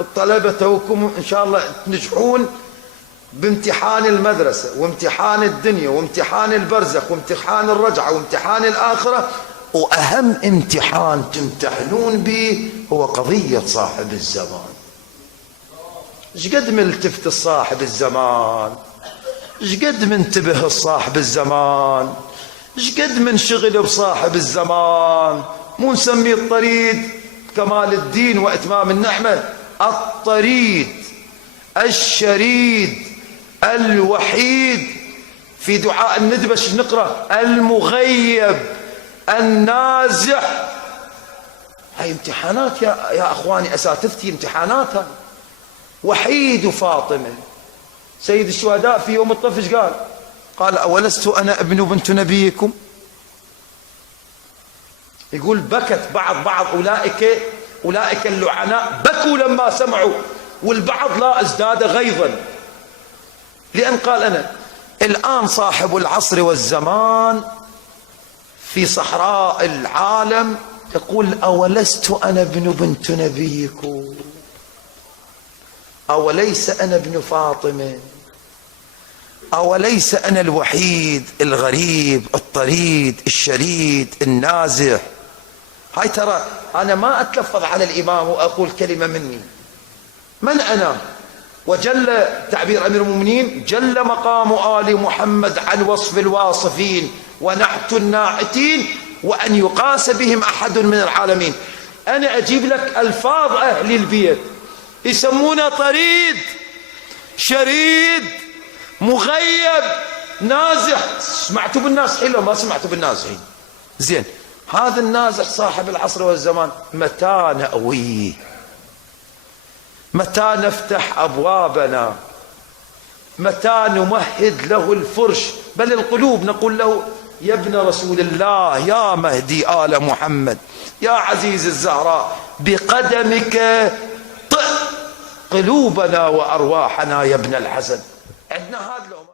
الطلبة توكم إن شاء الله تنجحون بامتحان المدرسة وامتحان الدنيا وامتحان البرزخ وامتحان الرجعة وامتحان الآخرة، وأهم امتحان تمتحنون به هو قضية صاحب الزمان. شقد ملتفت صاحب الزمان، شقد منتبه صاحب الزمان، شقد منشغل بصاحب الزمان. مو نسميه الطريد كمال الدين وإتمام النعمة، الطريد الشريد الوحيد. في دعاء الندبة نقرأ المغيب النازح. هاي امتحانات يا أخواني، أساتذتي امتحاناتها. وحيد فاطمة سيد الشهداء في يوم الطفش قال أولست أنا ابن بنت نبيكم؟ يقول بكت بعض أولئك اللعناء بكوا لما سمعوا، والبعض لا ازداد غيظا، لأن قال أنا الآن صاحب العصر والزمان في صحراء العالم يقول أولست أنا ابن بنت نبيكم؟ أوليس أنا ابن فاطمة؟ أوليس أنا الوحيد الغريب الطريد الشريد النازح؟ هاي ترى أنا ما أتلفظ على الإمام وأقول كلمة مني. من أنا؟ وجل تعبير أمير المؤمنين جل مقام آل محمد عن وصف الواصفين ونحت الناعتين وأن يقاس بهم أحد من العالمين. أنا أجيب لك ألفاظ أهل البيت يسمونه طريد شريد مغيب نازح. سمعتوا بالنازحين لو ما سمعتوا بالنازحين؟ زين، هذا النازح صاحب العصر والزمان متى نأويه؟ متى نفتح أبوابنا؟ متى نمهد له الفرش بل القلوب؟ نقول له يا ابن رسول الله، يا مهدي آل محمد، يا عزيز الزهراء، بقدمك طئ قلوبنا وأرواحنا يا ابن الحسن. عندنا هذا